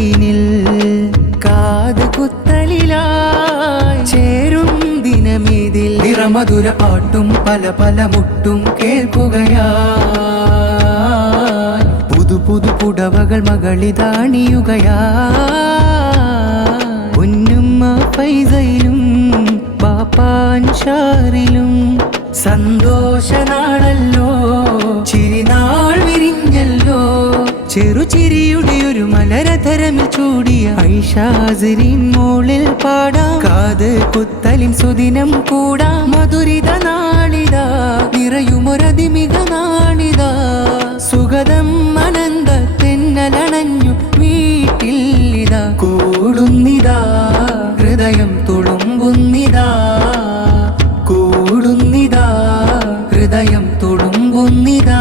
ദീനിൽ കാത് കുത്തലിലായി ചേരും ദിനമേതിൽ നിറമധുര പാട്ടും പല പല മുട്ടും കേൾക്കുകയായി പുതു പുതു പുടവകൾ മകളിതാണിയുകയായി പൊന്നുമ്മ ഫൈസയിലും ബാപ്പാൻ ഷാറിലും സന്തോഷനാളല്ലോ ചിരിനാൾ വിരിഞ്ഞല്ലോ ചെറുചിരിയുടെ ഒരു മലരധരമിൽ ചൂടിയ ഐഷാസിരിൻ മോളിൽ പാടാം കാത് കുത്തലിൻ സുദിനം കൂടാം മധുരിത നാളിതാ നിറയുമൊരതിമിക നാളിതാ സുഗതം അനന്ത തെന്നലണഞ്ഞു വീട്ടിൽ ഇതാ കൂടുന്നിതാ ഹൃദയം തുളുമ്പുന്നിതാ കൂടുന്നിതാ ഹൃദയം തുളുമ്പുന്നിതാ